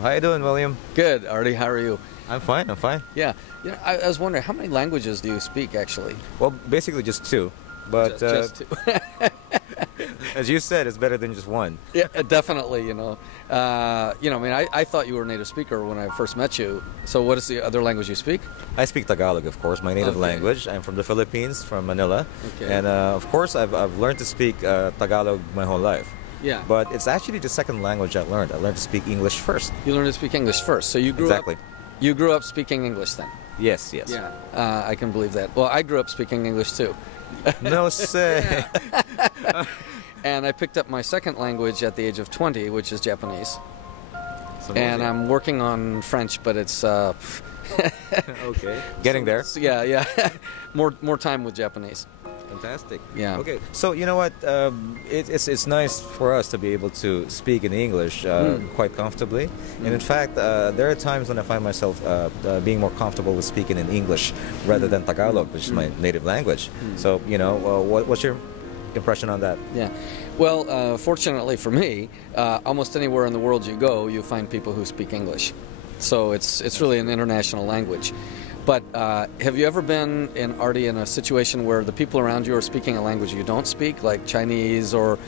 How you doing, William? Good, Ardie. How are you? I'm fine. I'm fine. Yeah. I was wondering, how many languages do you speak, actually? Well, basically just two, but Just two. as you said, it's better than just one. Yeah, definitely. I mean, I thought you were a native speaker when I first met you. So, what is the other language you speak? I speak Tagalog, of course, my native language. I'm from the Philippines, from Manila, and of course, I've learned to speak Tagalog my whole life. Yeah. But it's actually the second language I learned. I learned to speak English first. You learned to speak English first. So you grew Exactly. up. You grew up speaking English then. Yes. Yeah. I can believe that. Well, I grew up speaking English too. No say. And I picked up my second language at the age of 20, which is Japanese. And I'm working on French, but it's okay. Getting there. So, yeah. more time with Japanese. Fantastic. Yeah. Okay. So you know what? It's nice for us to be able to speak in English quite comfortably. And in fact, there are times when I find myself being more comfortable with speaking in English rather than Tagalog, which is my native language. So what's your impression on that? Yeah. Well, fortunately for me, almost anywhere in the world you go, you find people who speak English. So it's really an international language. But have you ever been, Ardie, in a situation where the people around you are speaking a language you don't speak, like Chinese or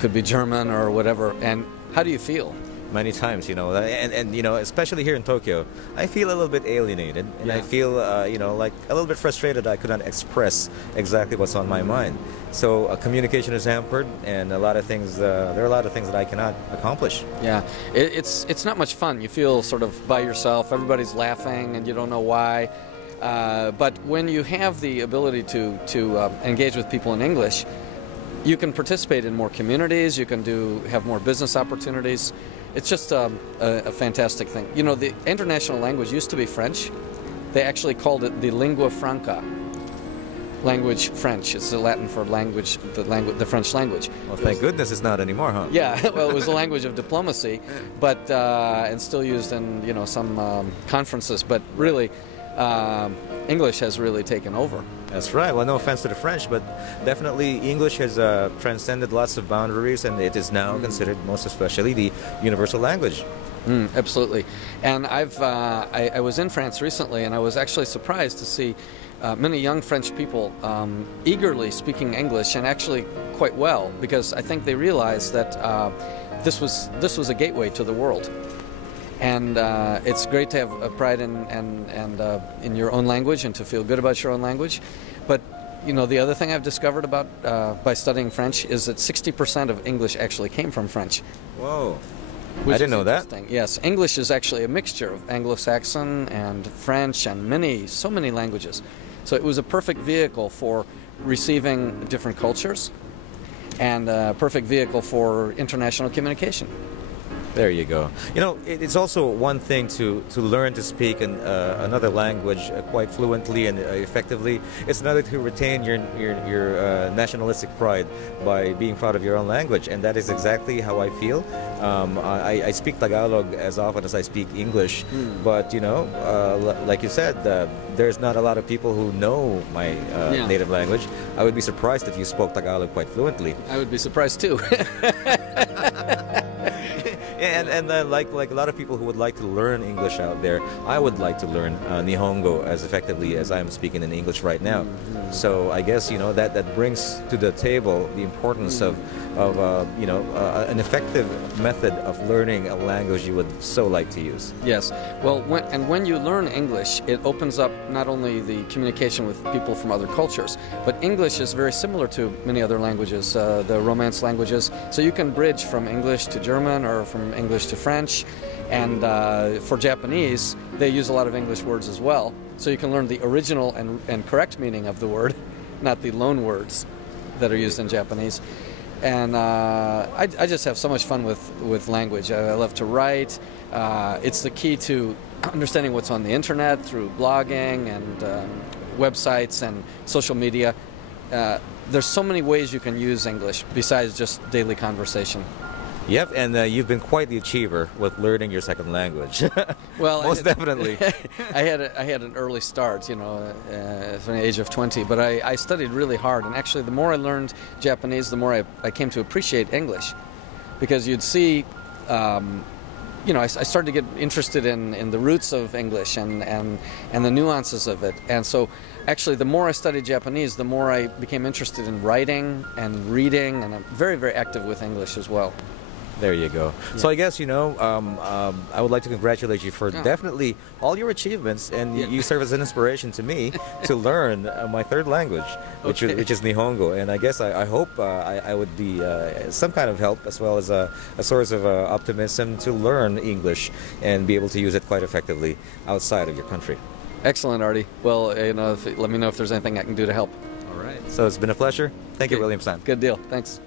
could be German or whatever? And how do you feel? Many times, and especially here in Tokyo, I feel a little bit alienated, and I feel, like a little bit frustrated. I could not express exactly what's on my mind. So communication is hampered, and a lot of things. There are a lot of things that I cannot accomplish. Yeah, it's not much fun. You feel sort of by yourself. Everybody's laughing, and you don't know why. But when you have the ability to engage with people in English, you can participate in more communities. You can have more business opportunities. It's just a fantastic thing. The international language used to be French. They actually called it the lingua franca. Language French. It's the Latin for language, the French language. Well, thank goodness it's not anymore, huh? Yeah. Well, it was the language of diplomacy, but and still used in some conferences. But really, English has really taken over. That's right. Well, no offense to the French, but definitely English has transcended lots of boundaries, and it is now considered, most especially, the universal language. Absolutely. And I was in France recently, and I was actually surprised to see many young French people eagerly speaking English, and actually quite well, because I think they realized that this was a gateway to the world. And it's great to have a pride in your own language and to feel good about your own language. But the other thing I've discovered about by studying French is that 60% of English actually came from French. Whoa. I didn't know that. Yes, English is actually a mixture of Anglo-Saxon and French and so many languages. So it was a perfect vehicle for receiving different cultures and a perfect vehicle for international communication. There you go. It's also one thing to learn to speak another language quite fluently and effectively. It's another to retain your nationalistic pride by being proud of your own language, and that is exactly how I feel. I speak Tagalog as often as I speak English, but like you said, there's not a lot of people who know my native language. I would be surprised if you spoke Tagalog quite fluently. I would be surprised too. And like a lot of people who would like to learn English out there, I would like to learn Nihongo as effectively as I am speaking in English right now. So I guess that brings to the table the importance of an effective method of learning a language you would so like to use. Yes. Well, when you learn English, it opens up not only the communication with people from other cultures, but English is very similar to many other languages, the Romance languages. So you can bridge from English to German or from English to French, and for Japanese, they use a lot of English words as well. So you can learn the original and correct meaning of the word, not the loan words that are used in Japanese. And I just have so much fun with language. I love to write. It's the key to understanding what's on the internet through blogging and websites and social media. There's so many ways you can use English besides just daily conversation. Yep, and you've been quite the achiever with learning your second language. Well, most definitely. I had an early start, from the age of 20, but I studied really hard, and actually the more I learned Japanese, the more I came to appreciate English, because you'd see I started to get interested in the roots of English and the nuances of it. And so actually the more I studied Japanese, the more I became interested in writing and reading, and I'm very, very active with English as well. There you go. Yeah. So I guess, I would like to congratulate you for definitely all your achievements, and you serve as an inspiration to me to learn my third language, which is Nihongo. And I guess I hope I would be some kind of help, as well as a source of optimism to learn English and be able to use it quite effectively outside of your country. Excellent, Ardie. Well, let me know if there's anything I can do to help. All right. So it's been a pleasure. Thank you, William-san. Good deal. Thanks.